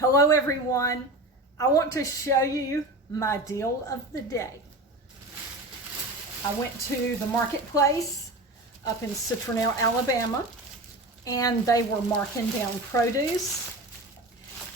Hello everyone. I want to show you my deal of the day. I went to the marketplace up in Citronelle, Alabama, and they were marking down produce.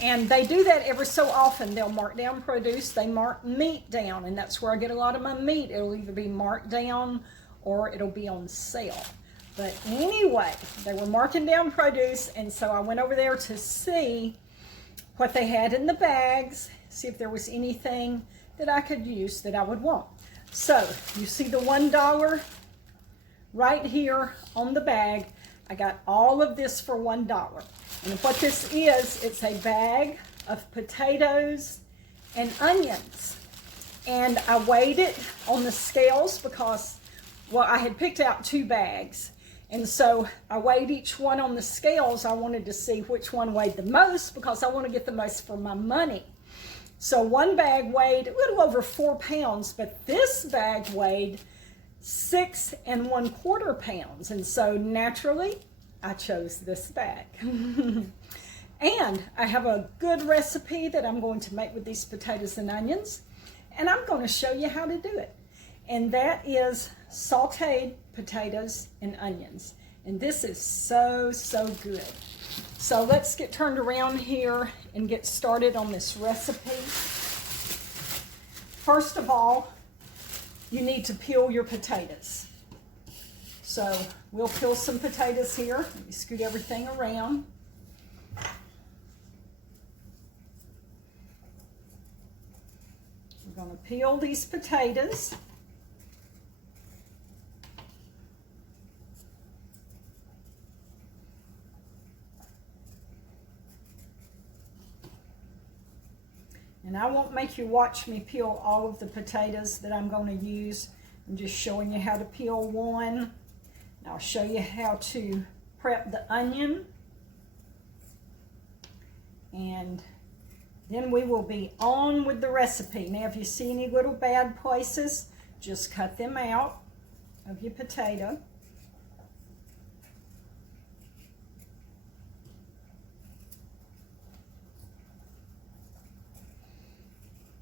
And they do that every so often. They'll mark down produce, they mark meat down, and that's where I get a lot of my meat. It'll either be marked down or it'll be on sale. But anyway, they were marking down produce, and so I went over there to see what they had in the bags, see if there was anything that I could use that I would want. So you see the $1 right here on the bag. I got all of this for $1. And what this is, it's a bag of potatoes and onions. And I weighed it on the scales because, well, I had picked out 2 bags. And so I weighed each one on the scales. I wanted to see which one weighed the most because I want to get the most for my money. So one bag weighed a little over 4 pounds, but this bag weighed 6 1/4 pounds. And so naturally, I chose this bag. And I have a good recipe that I'm going to make with these potatoes and onions. And I'm going to show you how to do it. And that is sauteed potatoes and onions. And this is so, so good. So let's get turned around here and get started on this recipe. First of all, you need to peel your potatoes. So we'll peel some potatoes here. Let me scoot everything around. We're going to peel these potatoes. And I won't make you watch me peel all of the potatoes that I'm going to use. I'm just showing you how to peel one. And I'll show you how to prep the onion. And then we will be on with the recipe. Now, if you see any little bad places, just cut them out of your potato.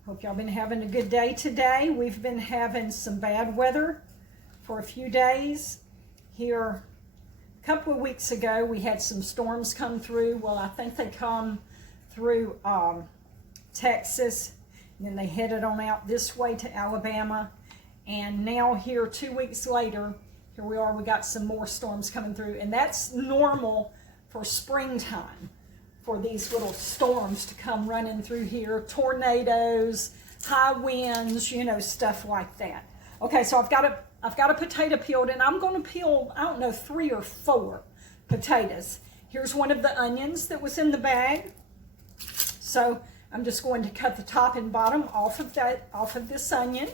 Hope y'all been having a good day today. We've been having some bad weather for a few days. Here, a couple of weeks ago, we had some storms come through. Well, I think they come through Texas, and then they headed on out this way to Alabama. And now here, 2 weeks later, here we are, we got some more storms coming through. And that's normal for springtime, for these little storms to come running through here, tornadoes, high winds, you know, stuff like that. Okay, so I've got a potato peeled, and I'm going to peel, I don't know, 3 or 4 potatoes. Here's one of the onions that was in the bag. So I'm just going to cut the top and bottom off of this onion.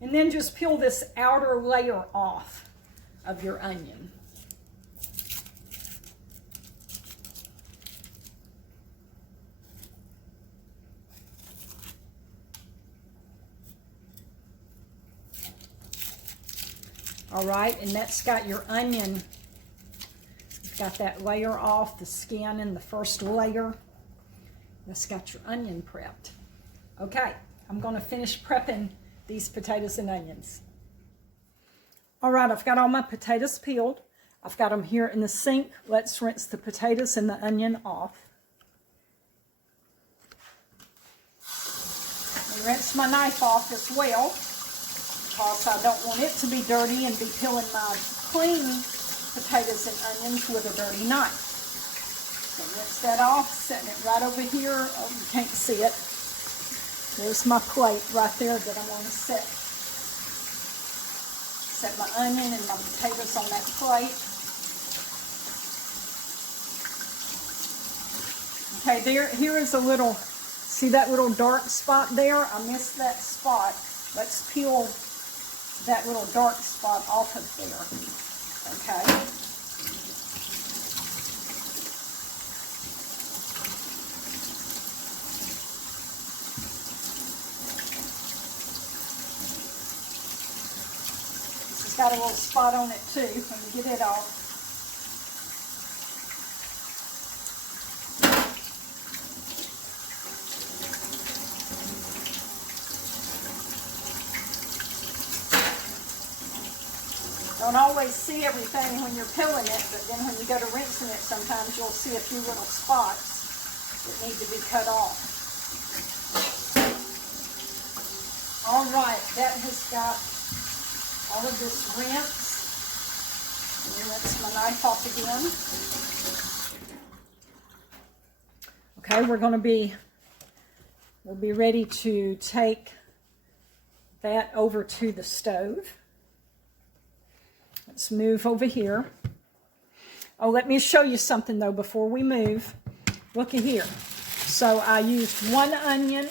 And then just peel this outer layer off of your onion. All right, and that's got your onion. You've got that layer off, the skin in the first layer. That's got your onion prepped. Okay, I'm going to finish prepping these potatoes and onions. All right, I've got all my potatoes peeled. I've got them here in the sink. Let's rinse the potatoes and the onion off. I rinse my knife off as well because I don't want it to be dirty and be peeling my clean potatoes and onions with a dirty knife. So rinse that off, setting it right over here. Oh, you can't see it. There's my plate right there that I'm going to set. Set my onion and my potatoes on that plate. Okay, here is a little, see that little dark spot there? I missed that spot. Let's peel that little dark spot off of there. Okay. got a little spot on it too. Let me get it off. Don't always see everything when you're peeling it, but then when you go to rinsing it, sometimes you'll see a few little spots that need to be cut off. All right, that has got all of this rinsed. Let me rinse my knife off again. Okay, we'll be ready to take that over to the stove. Let's move over here. Oh, let me show you something though before we move. Look at here. So I used 1 onion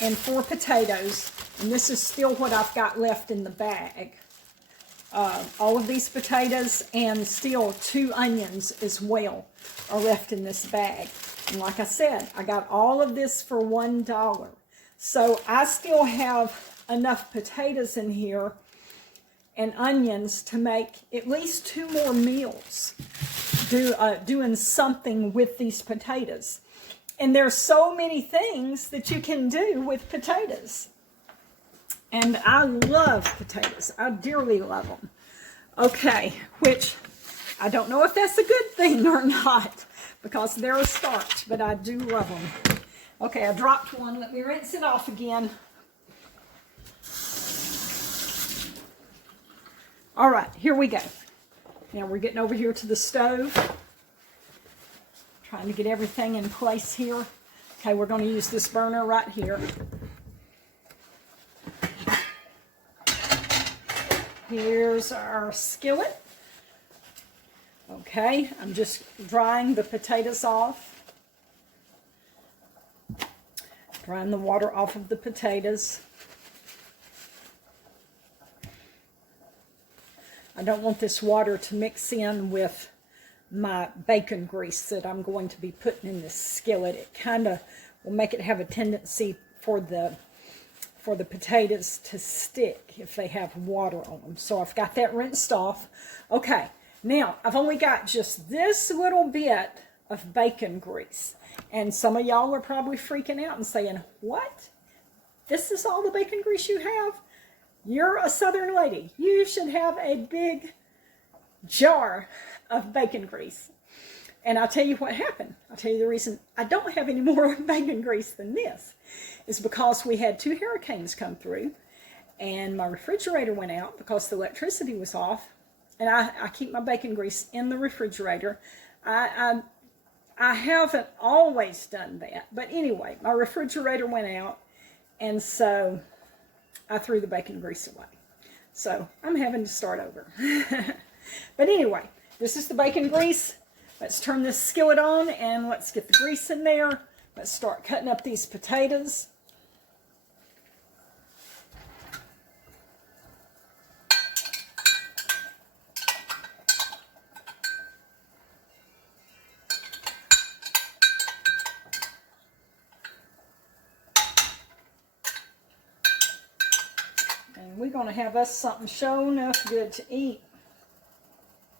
and 4 potatoes, and this is still what I've got left in the bag. All of these potatoes and still 2 onions as well are left in this bag. And like I said, I got all of this for $1. So I still have enough potatoes in here and onions to make at least 2 more meals doing something with these potatoes. And there's so many things that you can do with potatoes. And I love potatoes. I dearly love them. Okay, which I don't know if that's a good thing or not because they're a starch, but I do love them. Okay, I dropped one. Let me rinse it off again. All right, here we go. Now we're getting over here to the stove. Trying to get everything in place here. Okay, we're going to use this burner right here. Here's our skillet. Okay, I'm just drying the potatoes off. Drying the water off of the potatoes. I don't want this water to mix in with my bacon grease that I'm going to be putting in this skillet. It kind of will make it have a tendency for the potatoes to stick if they have water on them. So I've got that rinsed off. Okay, now I've only got just this little bit of bacon grease. And some of y'all are probably freaking out and saying, what? This is all the bacon grease you have? You're a Southern lady. You should have a big jar of bacon grease. And I'll tell you what happened. I'll tell you the reason I don't have any more bacon grease than this is because we had 2 hurricanes come through and my refrigerator went out because the electricity was off. And I keep my bacon grease in the refrigerator. I haven't always done that. But anyway, my refrigerator went out and so I threw the bacon grease away. So I'm having to start over. But anyway, this is the bacon grease. Let's turn this skillet on and let's get the grease in there. Let's start cutting up these potatoes. And we're going to have us something sure enough good to eat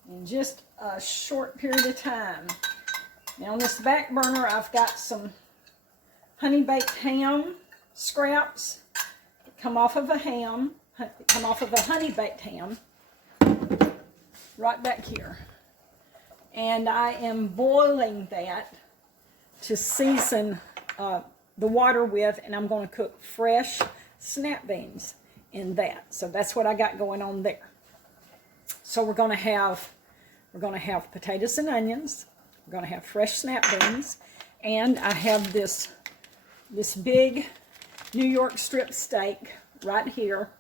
in just a short period of time. Now on this back burner, I've got some honey baked ham scraps that come off of a ham, come off of a honey baked ham, right back here. And I am boiling that to season the water with, and I'm going to cook fresh snap beans in that. So that's what I got going on there. So we're going to have potatoes and onions. We're going to have fresh snap beans, and I have this big New York strip steak right here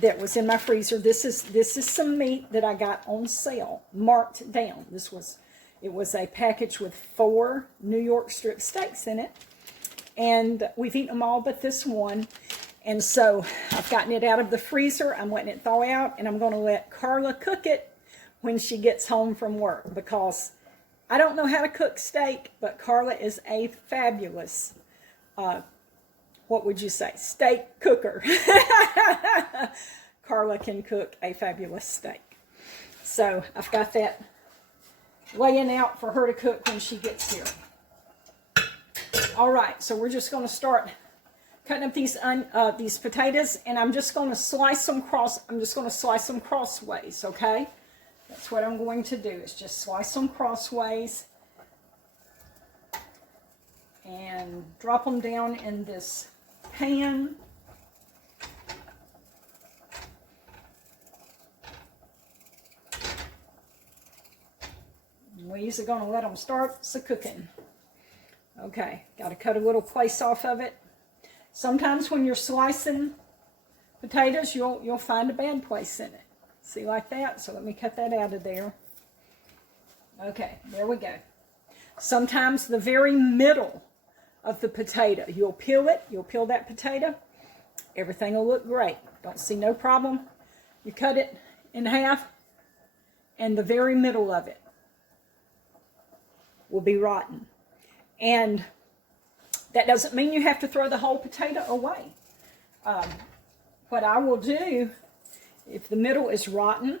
that was in my freezer. This is some meat that I got on sale, marked down. It was a package with 4 New York strip steaks in it, and we've eaten them all but this one. And so I've gotten it out of the freezer. I'm letting it thaw out, and I'm going to let Carla cook it when she gets home from work, because I don't know how to cook steak, but Carla is a fabulous, what would you say, steak cooker. Carla Carla can cook a fabulous steak. So I've got that laying out for her to cook when she gets here. All right, so we're just going to start cutting up these potatoes, and I'm just going to slice them crossways, okay? That's what I'm going to do, is just slice them crossways and drop them down in this pan. We're usually going to let them start cooking. Okay, got to cut a little place off of it. Sometimes when you're slicing potatoes, you'll find a bad place in it. See, like that? So let me cut that out of there. Okay, there we go. Sometimes the very middle of the potato, you'll peel that potato, everything will look great. Don't see no problem. You cut it in half, and the very middle of it will be rotten. And that doesn't mean you have to throw the whole potato away. What I will do, if the middle is rotten,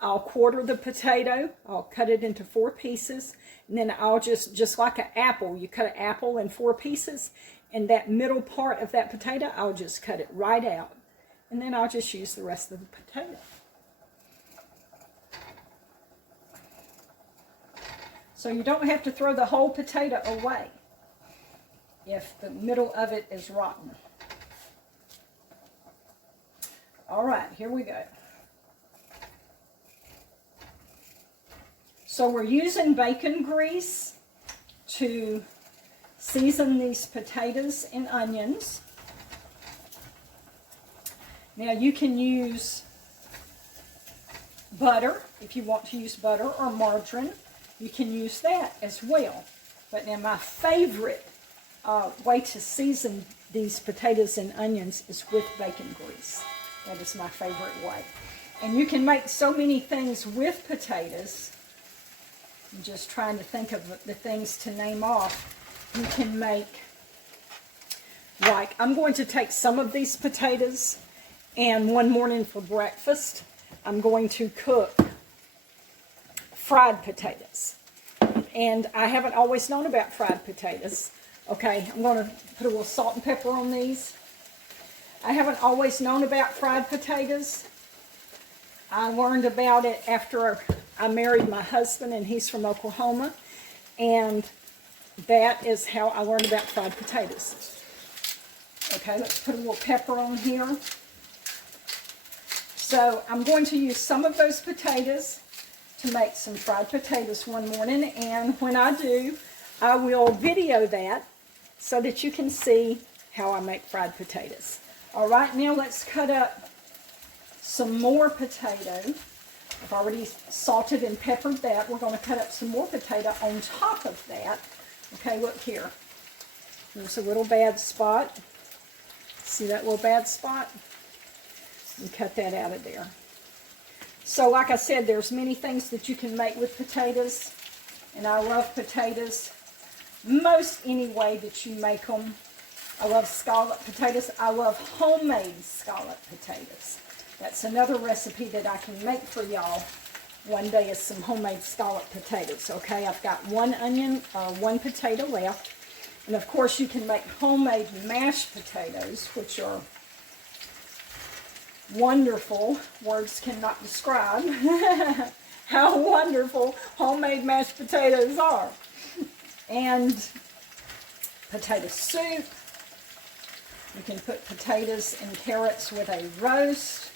I'll quarter the potato. I'll cut it into 4 pieces. And then I'll just like an apple, you cut an apple in 4 pieces. And that middle part of that potato, I'll just cut it right out. And then I'll just use the rest of the potato. So you don't have to throw the whole potato away if the middle of it is rotten. All right, here we go. So we're using bacon grease to season these potatoes and onions. Now you can use butter if you want to use butter, or margarine. You can use that as well. But now my favorite way to season these potatoes and onions is with bacon grease. That is my favorite way. And you can make so many things with potatoes. I'm just trying to think of the things to name off. You can make, like, I'm going to take some of these potatoes, and one morning for breakfast, I'm going to cook fried potatoes. And I haven't always known about fried potatoes. Okay, I'm going to put a little salt and pepper on these. I haven't always known about fried potatoes. I learned about it after I married my husband, and he's from Oklahoma. And that is how I learned about fried potatoes. Okay, let's put a little pepper on here. So I'm going to use some of those potatoes to make some fried potatoes one morning, and when I do, I will video that so that you can see how I make fried potatoes. All right, now let's cut up some more potato. I've already salted and peppered that. We're going to cut up some more potato on top of that. Okay, look here. There's a little bad spot. See that little bad spot? And cut that out of there. So like I said, there's many things that you can make with potatoes, and I love potatoes most any way that you make them. I love scallop potatoes. I love homemade scallop potatoes. That's another recipe that I can make for y'all one day, is some homemade scallop potatoes. Okay, I've got one potato left, and of course you can make homemade mashed potatoes, which are wonderful. Words cannot describe how wonderful homemade mashed potatoes are. And potato soup. You can put potatoes and carrots with a roast.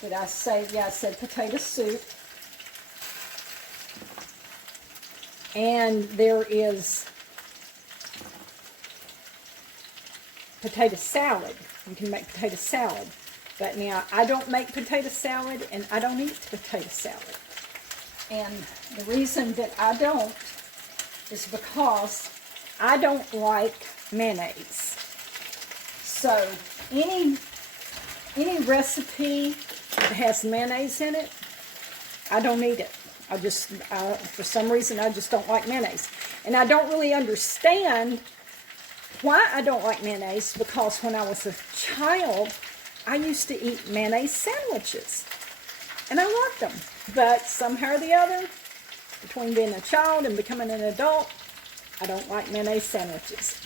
Did I say? Yeah, I said potato soup. And there is potato salad. You can make potato salad. But now, I don't make potato salad, and I don't eat potato salad. And the reason that I don't is because I don't like mayonnaise. So, any recipe that has mayonnaise in it, I don't eat it. For some reason, I just don't like mayonnaise. And I don't really understand why I don't like mayonnaise, because when I was a child, I used to eat mayonnaise sandwiches, and I loved them. But somehow or the other, between being a child and becoming an adult, I don't like mayonnaise sandwiches.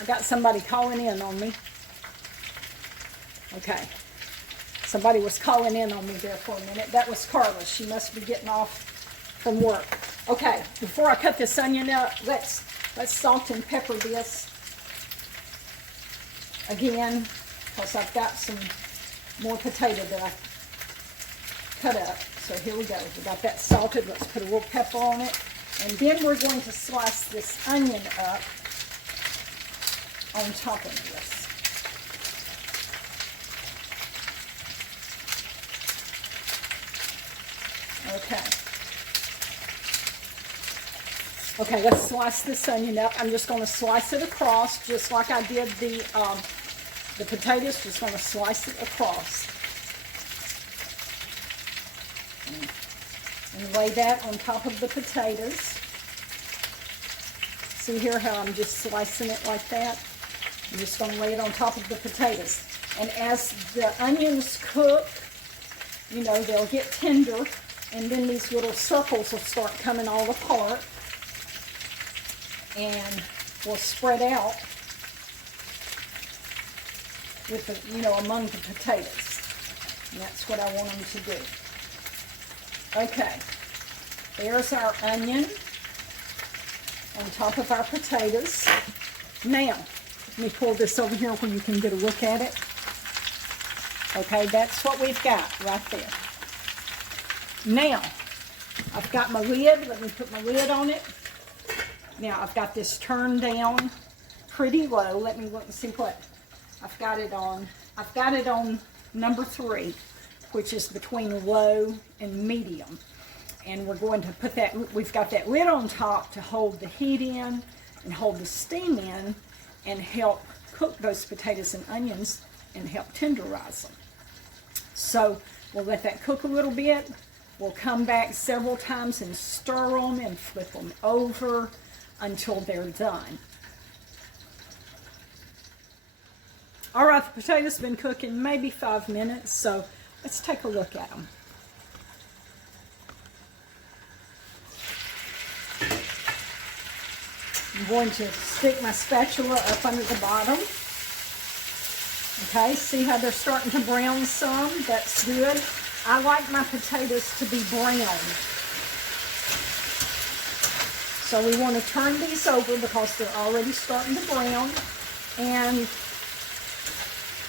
I got somebody calling in on me. Okay. Somebody was calling in on me there for a minute. That was Carla. She must be getting off from work. Okay, before I cut this onion up, let's salt and pepper this again, because I've got some more potato that I cut up. So here we go. We got that salted. Let's put a little pepper on it. And then we're going to slice this onion up on top of this. Okay. Okay, let's slice this onion up. I'm just going to slice it across, just like I did the potatoes. Just going to slice it across. And lay that on top of the potatoes. See here how I'm just slicing it like that? I'm just going to lay it on top of the potatoes. And as the onions cook, you know, they'll get tender, and then these little circles will start coming all apart and will spread out with the, you know, among the potatoes. And that's what I want them to do. Okay, there's our onion on top of our potatoes. Now, let me pull this over here where you can get a look at it. Okay, that's what we've got right there. Now, I've got my lid. Let me put my lid on it. Now, I've got this turned down pretty low. Let me look and see what I've got it on. I've got it on number 3, which is between low and medium. And we're going to put that, we've got that lid on top to hold the heat in and hold the steam in and help cook those potatoes and onions and help tenderize them. So we'll let that cook a little bit. We'll come back several times and stir them and flip them over until they're done. All right, the potatoes have been cooking maybe 5 minutes, so let's take a look at them. I'm going to stick my spatula up under the bottom. Okay, see how they're starting to brown some? That's good. I like my potatoes to be brown. So we want to turn these over because they're already starting to brown, and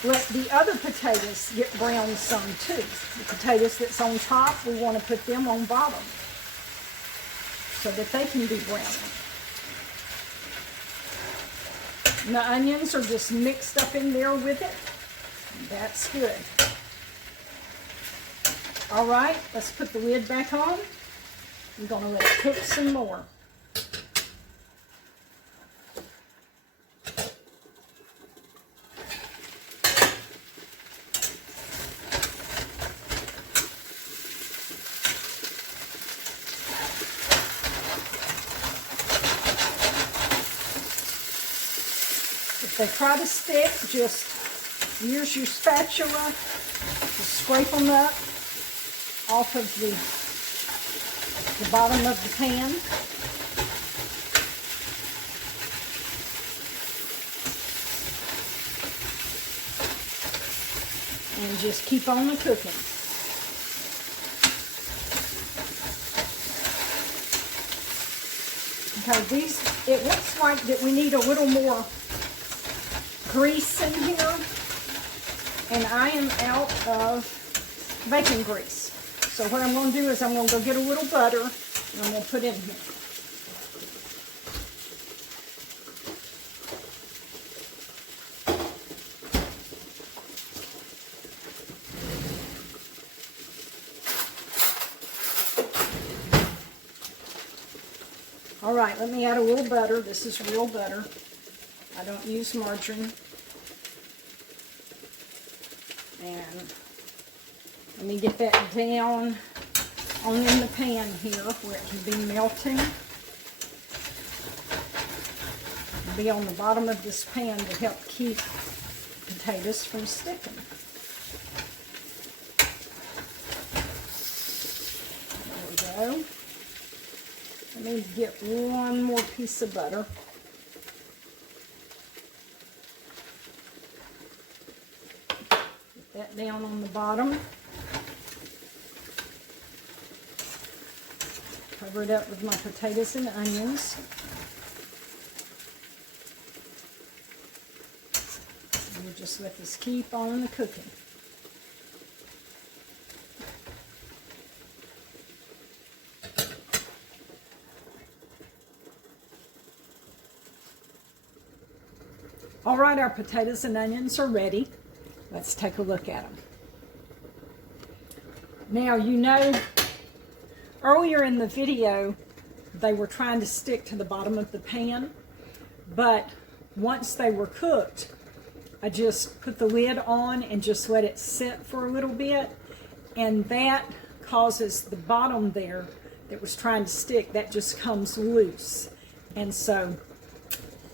let the other potatoes get brown some too. The potatoes that's on top, we want to put them on bottom so that they can be brown. And the onions are just mixed up in there with it. That's good. All right, let's put the lid back on. I'm going to let it cook some more. If they try to stick, just use your spatula to scrape them up off of the bottom of the pan. And just keep on the cooking. Okay, it looks like that we need a little more grease in here, and I am out of bacon grease. So what I'm going to do is I'm going to go get a little butter and I'm going to put in here. All right, let me add a little butter. This is real butter. I don't use margarine. And let me get that down on in the pan here where it can be melting. to be on the bottom of this pan to help keep potatoes from sticking. There we go. I need to get one more piece of butter. Get that down on the bottom. Cover it up with my potatoes and onions. And we'll just let this keep on cooking. All right, our potatoes and onions are ready. Let's take a look at them. Now, you know, earlier in the video, they were trying to stick to the bottom of the pan, but once they were cooked, I just put the lid on and just let it sit for a little bit, and that causes the bottom there that was trying to stick, that just comes loose, and so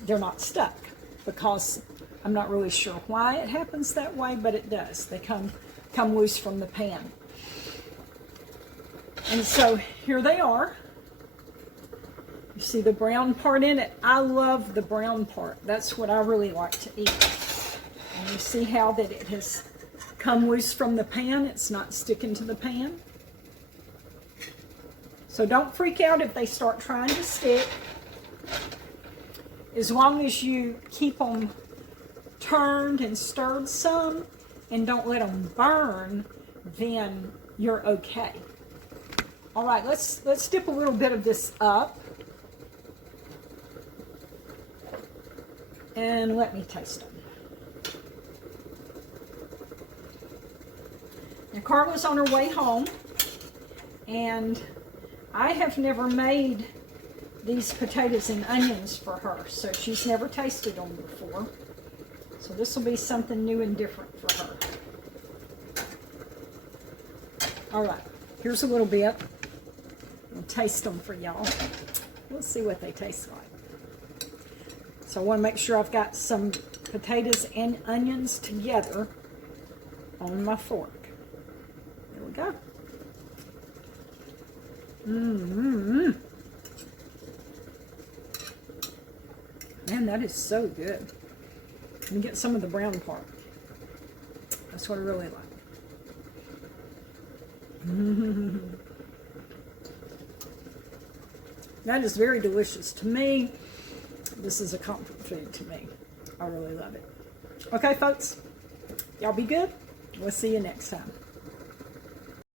they're not stuck, because I'm not really sure why it happens that way, but it does. They come loose from the pan. And so here they are. You see the brown part in it? I love the brown part. That's what I really like to eat. And you see how that it has come loose from the pan? It's not sticking to the pan. So don't freak out if they start trying to stick. As long as you keep them turned and stirred some and don't let them burn, then you're okay. All right, let's dip a little bit of this up. And let me taste them. Now, Carla's on her way home, and I have never made these potatoes and onions for her, so she's never tasted them before. So this will be something new and different for her. All right, here's a little bit. I'll taste them for y'all. We'll see what they taste like. So I want to make sure I've got some potatoes and onions together on my fork. There we go. Mmm. Man, that is so good. Let me get some of the brown part. That's what I really like. That is very delicious. To me, this is a comfort food to me. I really love it. Okay, folks, y'all be good. We'll see you next time.